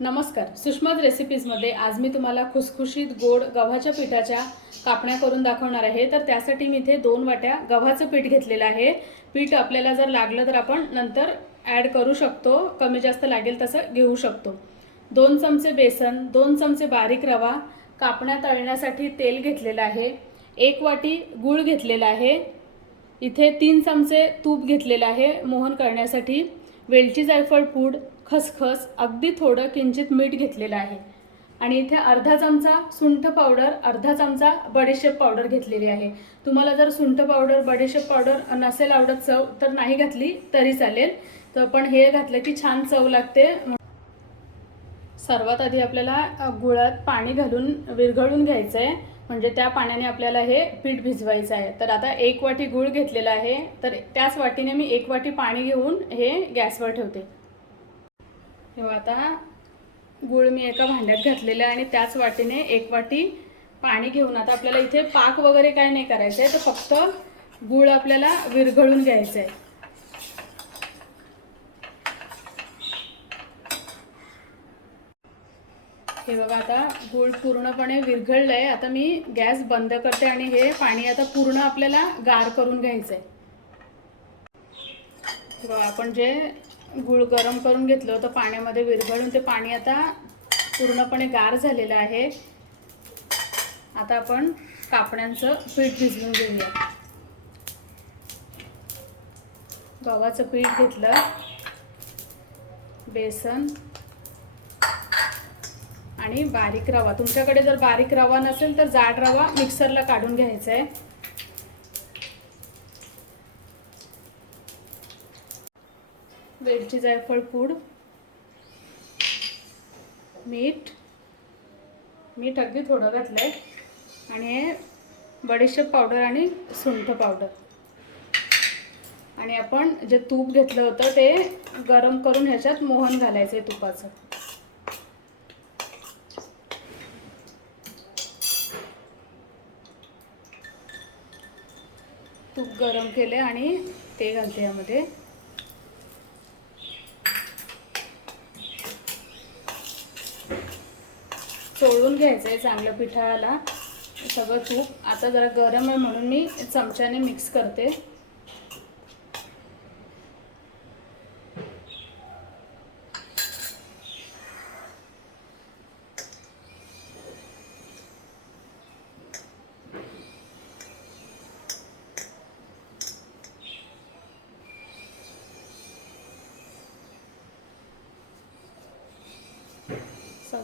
नमस्कार. सुषमाज रेसिपीजमध्ये आज मी तुम्हाला खुसखुशीत गोड गव्हाच्या पिठाच्या कापण्या करून दाखवणार आहे. तर त्यासाठी मी इथे दोन वाट्या गव्हाचं पीठ घेतलेलं आहे. पीठ आपल्याला जर लागलं तर आपण नंतर ॲड करू शकतो. कमी जास्त लागेल तसं घेऊ शकतो. दोन चमचे बेसन दोन चमचे बारीक रवा कापण्या तळण्यासाठी तेल घेतलेलं आहे. एक वाटी गूळ घेतलेला आहे. इथे तीन चमचे तूप घेतलेलं आहे मोहन करण्यासाठी. वेलची जायफळ पूड खसखस अगदी थोडं किंचित मीठ घेतलेलं आहे. आणि इथे अर्धा चमचा सुंठ पावडर अर्धा चमचा बडीशेप पावडर घेतलेली आहे. तुम्हाला जर सुंठ पावडर बडीशेप पावडर नसेल आवडत चव तर नाही घातली तरी चालेल. तर पण हे घातलं की छान चव लागते. सर्वात आधी आपल्याला गुळात पाणी घालून विरघळून घ्यायचं आहे म्हणजे त्या पाण्याने आपल्याला हे पीठ भिजवायचं आहे. तर आता एक वाटी गूळ घेतलेला आहे. तर त्याच वाटीने मी एक वाटी पाणी घेऊन हे गॅसवर ठेवते. तेव्हा आता. गूळ मी एका भांड्यात घातलेलं आहे आणि त्याच वाटीने एक वाटी पाणी घेऊन आता आपल्याला इथे पाक वगैरे काय नाही करायचं आहे तर फक्त गूळ आपल्याला विरघळून घ्यायचं आहे. हे बघा आता गूळ पूर्णपणे विरघळलं आहे आता मी गॅस बंद करते आणि हे पाणी आता पूर्ण आपल्याला गार करून घ्यायचं आहे बघा आपण जे गूळ गरम करून घेतलं होतं पाण्यामध्ये विरघळून. ते पाणी आता पूर्णपणे गार झालेलं आहे. आता आपण कापण्यांचं पीठ भिजवून घेऊया. गव्हाचं पीठ घेतलं. बेसन. आणि बारीक रवा. तुमच्याकडे जर बारीक रवा नसेल तर जाड रवा मिक्सरला काढून घ्यायचा आहे वेलची जायफळ पूड मीठ मीठ अगदी थोडं घातलं आहे आणि हे बडीशेप पावडर आणि सुंठ पावडर. आणि आपण जे तूप घेतलं होतं ते गरम करून ह्याच्यात मोहन घालायचं आहे तुपाचं. तूप गरम केले आणि ते घालते यामध्ये. चोळून घ्यायचं आहे चांगलं पिठाला सगळं तूप. आता जरा गरम आहे म्हणून मी चमच्याने मिक्स करते.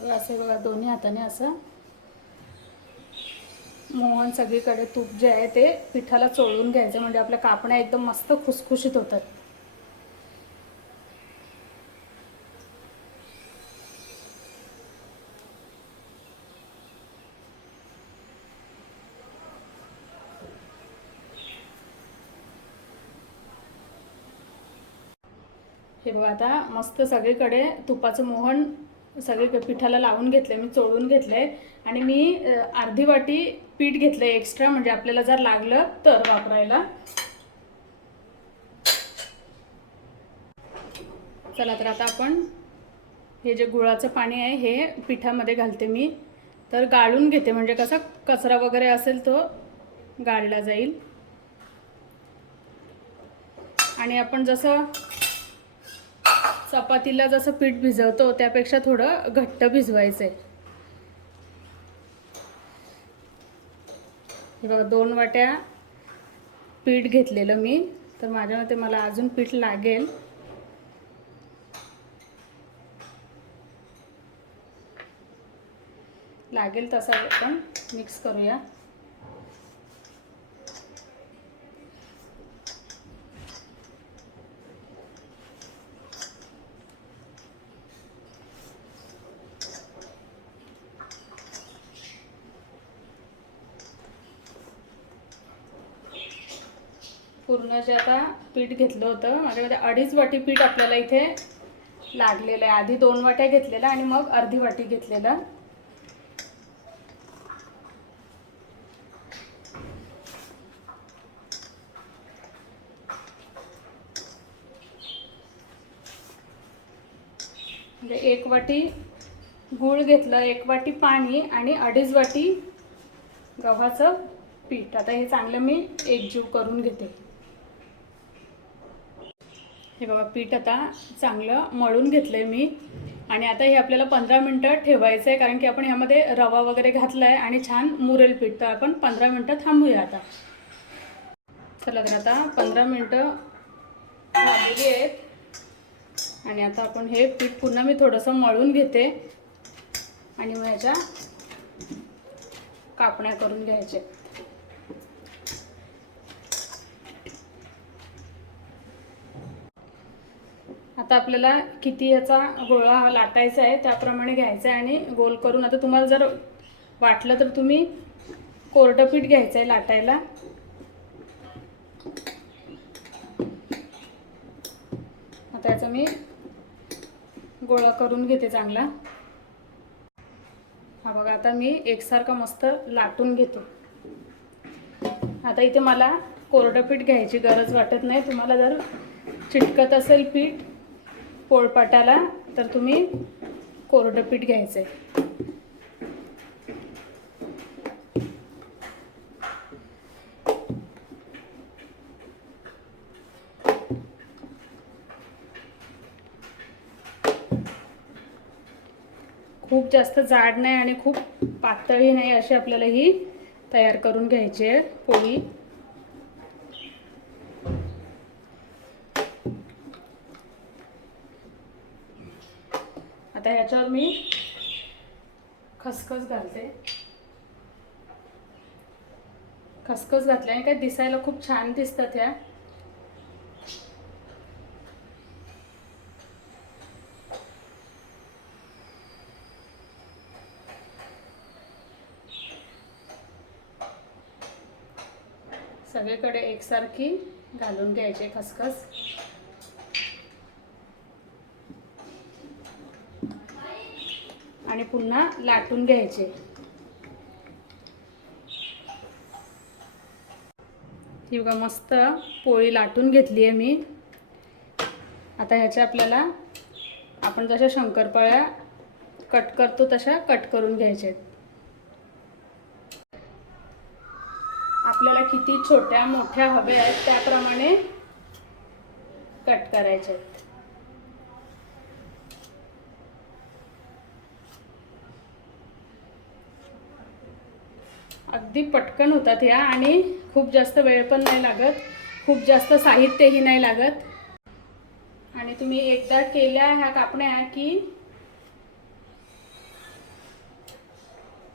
सगळं असं बघा दोन्ही हाताने असं. मोहन सगळीकडे तूप जे आहे ते पिठाला चोळून घ्यायचं म्हणजे आपल्या कापण्या एकदम मस्त खुसखुशीत होतात. हे बघा आता मस्त सगळीकडे तुपाचं मोहन सगळे पिठाला लावून घेतलंय मी चोळून घेतलंय आणि मी अर्धी वाटी पीठ घेतलंय एक्स्ट्रा म्हणजे आपल्याला जर लागलं तर वापरायला. चला तर आता आपण हे जे गुळाचं पाणी आहे हे पिठामध्ये घालते मी. तर गाळून घेते म्हणजे कसा कचरा वगैरे असेल तो गाळला जाईल. आणि आपण जसं चपातीला जसं पीठ भिजवतो त्यापेक्षा थोडं घट्ट भिजवायचं आहे हे बघा दोन वाट्या पीठ घेतलेलं मी. तर माझ्या मते मला अजून पीठ लागेल. लागेल तसं आपण मिक्स करूया. पूर्ण जे आता पीठ घेतलं होतं माझ्यामध्ये अडीच वाटी पीठ आपल्याला इथे लागलेलं आहे. आधी दोन वाट्या घेतलेल्या आणि मग अर्धी वाटी घेतलेलं. म्हणजे एक वाटी गूळ घेतलं एक वाटी पाणी आणि अडीच वाटी गव्हाचं पीठ. आता हे चांगलं मी एकजीव करून घेते. हे बघा पीठ आता चांगलं मळून घेतलं आहे मी. आणि आता हे आपल्याला पंधरा मिनटं ठेवायचं आहे कारण की आपण ह्यामध्ये रवा वगैरे घातला आहे आणि छान मुरेल पीठ. तर आपण पंधरा मिनटं थांबूया आता. चला तर आता पंधरा मिनटं झालेली आहेत. आणि आता आपण हे पीठ पुन्हा मी थोडंसं मळून घेते. आणि मग ह्याच्या कापण्या करून घ्यायचे. आता आपल्याला किती याचा गोळा लाटायचा आहे त्याप्रमाणे घ्यायचा आहे आणि गोल करून आता तुम्हाला जर वाटलं तर तुम्ही कोरडं पीठ घ्यायचं आहे लाटायला. आता याचा मी गोळा करून घेते चांगला. हा बघा आता मी एकसारखा मस्त लाटून घेतो. आता इथे मला कोरडं पीठ घ्यायची गरज वाटत नाही. तुम्हाला जर चिटकत असेल पीठ पोळपाटाला तर तुम्ही कोरडं पीठ घ्यायचं आहे खूप जास्त जाड नाही आणि खूप पातळही नाही अशी आपल्याला ही तयार करून घ्यायची आहे पोळी. याच्यावर मी खसखस घालते. खसखस घातल्याने काय दिसायला खूप छान दिसतात ह्या. सगळीकडे एकसारखी घालून घ्यायचे खसखस. आणि पुन्हा लाटून घ्यायचे. ही बघा मस्त पोळी लाटून घेतली आहे मी. आता ह्याच्या आपल्याला आपण जशा शंकरपाळ्या कट करतो तशा कट करून घ्यायच्या आहेत. आपल्याला किती छोट्या मोठ्या हव्या आहेत त्याप्रमाणे कट करायचे आहेत. अगदी पटकन होतात ह्या आणि खूप जास्त वेळ पण नाही लागत. खूप जास्त साहित्यही नाही लागत. आणि तुम्ही एकदा केल्या ह्या कापण्या की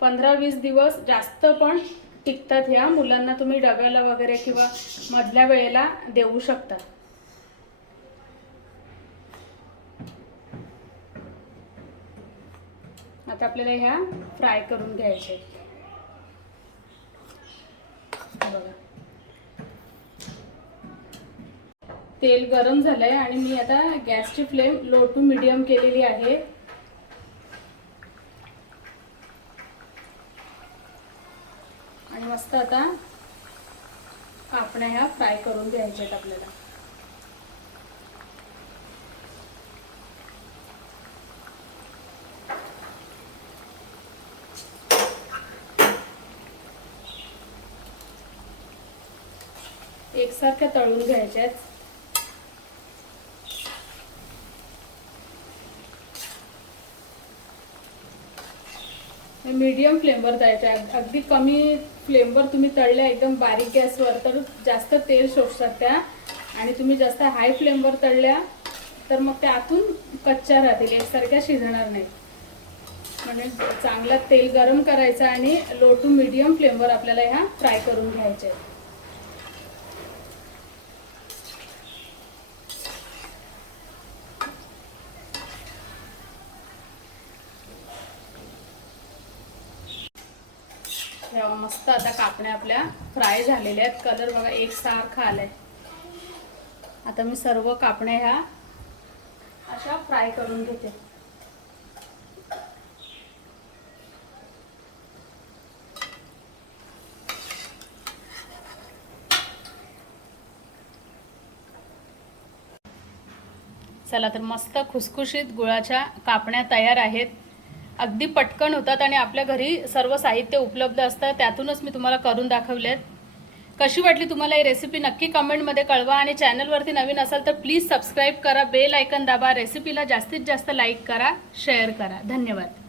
पंधरा वीस दिवस जास्त पण टिकतात ह्या. मुलांना तुम्ही डब्याला वगैरे किंवा मधल्या वेळेला देऊ शकता. आता आपल्याला ह्या फ्राय करून घ्यायच्या आहेत. बघा तेल गरम झालंय आणि मी आता गॅसची फ्लेम लो टू मिडियम केलेली आहे आणि मस्त आता कापण्या ह्या फ्राय करून घ्यायच्या आहेत आपल्याला एकसारख्या तळून घ्यायच्या आहेत. मीडियम फ्लेमवर द्यायच्या अगदी कमी फ्लेमवर तुम्ही तळल्या एकदम बारीक गॅसवर तर जास्त तेल शोषतात त्या. आणि तुम्ही जास्त हाय फ्लेमवर तळल्या तर मग त्या आतून कच्च्या राहतील एकसारख्या शिजणार नाही म्हणजे चांगला तेल गरम करायचं आणि लो टू मीडियम फ्लेमवर आपल्याला ह्या फ्राय करून घ्यायच्या आहेत. तेव्हा मस्त आता कापण्या आपल्या फ्राय झालेल्या आहेत. कलर बघा एक सारखा आलाय. आता मी सर्व कापण्या ह्या अशा फ्राय करून घेते. चला तर मस्त खुसखुशीत गुळाच्या कापण्या तयार आहेत. अगदी पटकन होतात आणि आपल्या घरी सर्व साहित्य उपलब्ध असतं. त्यातूनच मी तुम्हाला करून दाखवलेत. कशी वाटली तुम्हाला ही रेसिपी नक्की कमेंटमध्ये कळवा आणि चॅनलवरती नवीन असाल तर प्लीज सबस्क्राईब करा बेल आयकन दाबा. रेसिपीला जास्तीत जास्त लाईक करा शेअर करा. धन्यवाद.